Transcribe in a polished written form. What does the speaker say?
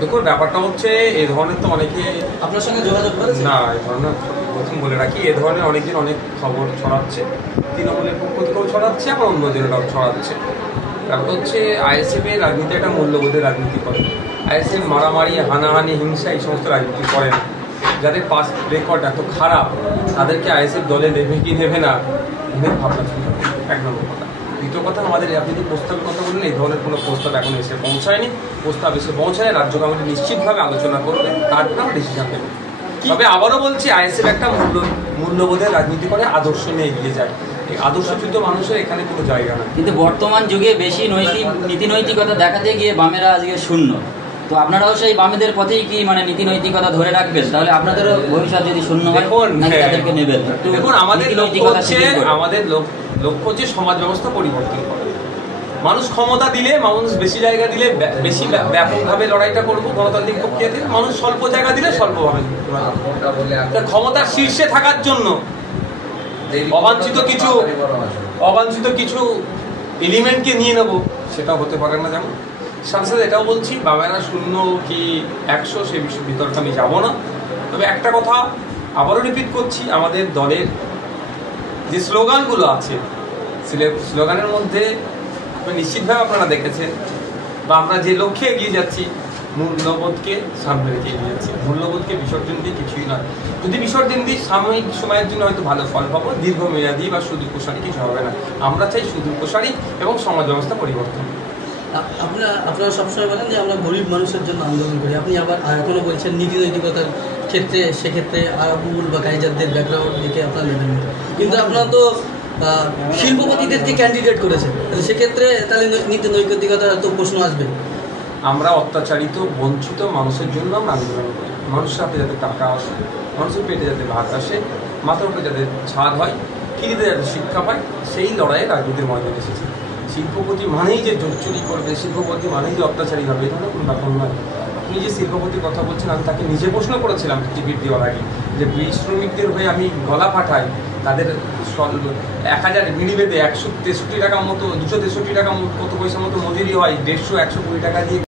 দেখুন, ব্যাপারটা হচ্ছে এই ধরনের তো অনেকে আপনার সঙ্গে যোগাযোগ করেছে না। এই ধরনের প্রথম বলে রাখি, এ ধরনের অনেকদিন অনেক খবর ছড়াচ্ছে, তৃণমূলের পক্ষ থেকেও ছড়াচ্ছে, আবার অন্য জনেরাও ছড়াচ্ছে। ব্যাপারটা হচ্ছে আইএসএফ এর রাজনীতি একটা মূল্যবোধের রাজনীতি করে। আইএসএফ মারামারি, হানাহানি, হিংসা এই সমস্ত রাজনীতি করে না। যাদের পাস রেকর্ড এত খারাপ তাদেরকে আইএসএফ দলে নেবে কি নেবে না এদের ভাবনা চিন্তা করবে, এক নম্বর কথা। দ্বিতীয় কথা, আমাদের আপনি যে প্রস্তাবের কথা বললেন, এই ধরনের কোনো প্রস্তাব এখন এসে পৌঁছায়নি। প্রস্তাব এসে পৌঁছায় রাজ্য কমিটি নিশ্চিতভাবে আলোচনা করবে, তারপরে আমরা ডিসিশন নেব। তবে আবারও বলছি, আইএসএফ একটা মূল্যবোধের রাজনীতি করে, আদর্শ নিয়ে এগিয়ে যায়। এই আদর্শচ্যুত মানুষের এখানে কোনো জায়গা না। কিন্তু বর্তমান যুগে বেশি নীতি নৈতিকতা দেখাতে গিয়ে বামেরা আজকে শূন্য। তো আপনারাও সেই বামেদের পথেই কি নীতি নৈতিকতা ধরে রাখবেন? তাহলে আপনাদেরও ভবিষ্যৎ যদি শূন্য হয় তাদেরকে নেবেন। দেখুন, আমাদের লক্ষ্য হচ্ছে সমাজ ব্যবস্থা পরিবর্তন করা। মানুষ ক্ষমতা দিলে, মানুষ বেশি জায়গা দিলে বেশি ব্যাপকভাবে লড়াইটা করবো, গণতান্ত্রিক প্রক্রিয়া দিলে। মানুষ স্বল্প জায়গা দিলে স্বল্পভাবে। ক্ষমতার শীর্ষে থাকার জন্য অবাঞ্ছিত কিছু এলিমেন্টকে নিয়ে নেবো, সেটাও হতে পারে না। যেমন সাথে সাথে এটাও বলছি, বামেরা শূন্য কি 100 সে বিষয় বিতর্কে আমি যাবো না। তবে একটা কথা আবারও রিপিট করছি, আমাদের দলের যে স্লোগানগুলো আছে, স্লোগানের মধ্যে নিশ্চিতভাবে আপনারা দেখেছেন, বা আমরা যে লক্ষ্যে এগিয়ে যাচ্ছি, মূল্যবোধকে সামনে রেখে এগিয়ে যাচ্ছি। মূল্যবোধকে বিসর্জন দিয়ে কিছুই নয়। যদি বিসর্জন দিই, সাময়িক সময়ের জন্য হয়তো ভালো ফল পাবো, দীর্ঘমেয়াদী বা সুদূর প্রসারী কিছু হবে না। আমরা চাই সুদূর প্রসারী এবং সমাজ ব্যবস্থা পরিবর্তন। আপনারা সবসময় বলেন যে আমরা গরিব মানুষের জন্য আন্দোলন করি, আপনি আবার এখনো বলছেন নীতি নৈতিকতার ক্ষেত্রে, সেক্ষেত্রে আবুল বা কাইজারদের ব্যাকগ্রাউন্ড দেখে আপনারা নেবেন। কিন্তু আপনারা তো শিল্পপতিদেরকে ক্যান্ডিডেট করেছেন, সেক্ষেত্রে তাহলে নীতি নৈতিকতার তো প্রশ্ন আসবে। আমরা অত্যাচারিত, বঞ্চিত মানুষের জন্য আমরা আন্দোলন করি। মানুষের হাতে যাতে টাকা আসে, মানুষের পেটে যাতে ভাত আসে, মাথার উপরে যাতে ছাদ হয়, কিরিতে যাতে শিক্ষা পায়, সেই লড়াইয়ে রাজনীতির ময়দানে এসেছি। শিল্পপতি মানেই যে জোর চুরি করবে, শিল্পপতি মানেই যে অত্যাচারী হবে, এই ধরনের কোনো ব্যাপার নয়। আপনি যে শিল্পপতির কথা বলছেন, আমি তাকে নিজে প্রশ্ন করেছিলাম টিকিট দেওয়ার আগে, যে বীজ শ্রমিকদের হয়ে আমি গলা পাঠাই, তাদের 1000 বিড়ি বেঁধে 163 টাকা মতো, 263 টাকা কত পয়সা মতো মজুরি হয়, 150-120 টাকা দিয়ে